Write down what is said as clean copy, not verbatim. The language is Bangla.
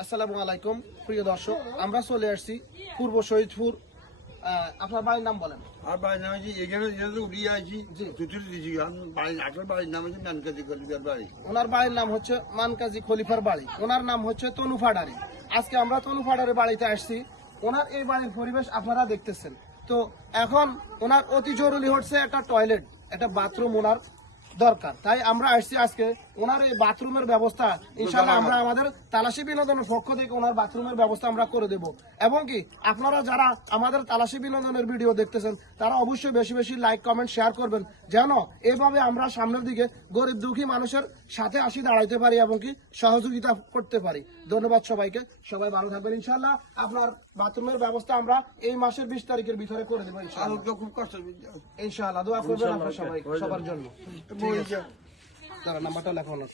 আসসালামু আলাইকুম প্রিয় দর্শক, আমরা চলে আসছি পূর্ব শহীদপুর। আপনার বাড়ির নাম বলেন। আর বাড়ির নাম হচ্ছে এখানে উড়িয়ে আছি দিচ্ছি বাড়ির নাম হচ্ছে মানকাজি খলিফার বাড়ি। ওনার বাড়ির নাম হচ্ছে মানকাজি খলিফার বাড়ি। ওনার নাম হচ্ছে তনু ফাডারি। আজকে আমরা তনু ফাডারের বাড়িতে আসছি। ওনার এই বাড়ির পরিবেশ আপনারা দেখতেছেন। তো এখন ওনার অতি জরুরি হচ্ছে একটা টয়লেট, একটা বাথরুম ওনার দরকার। তাই আমরা আসছি আজকে ওনার এই বাথরুমের ব্যবস্থা ইনশাআল্লাহ আমরা আমাদের তালাশি বিনোদনের পক্ষ থেকে ওনার বাথরুমের ব্যবস্থা আমরা করে দেব। এবং কি আপনারা যারা আমাদের তালাশি বিনোদনের ভিডিও দেখতেছেন তারা অবশ্যই বেশি বেশি লাইক কমেন্ট শেয়ার করবেন, যেন এইভাবে আমরা সামনের দিকে গরিব দুঃখী মানুষের সাথে আসি দাঁড়াইতে পারি এবং কি সহযোগিতা করতে পারি। ধন্যবাদ সবাইকে, সবাই ভালো থাকবেন। ইনশাআল্লাহ আপনার বাথরুমের ব্যবস্থা আমরা এই মাসের 20 তারিখের ভিতরে করে দেবো ইনশাআল্লাহ। খুব কষ্ট ইনশাআল্লাহ দোয়া করবেন আপনারা সবাই সবার জন্য। নাম্বারটা লেখা হলো।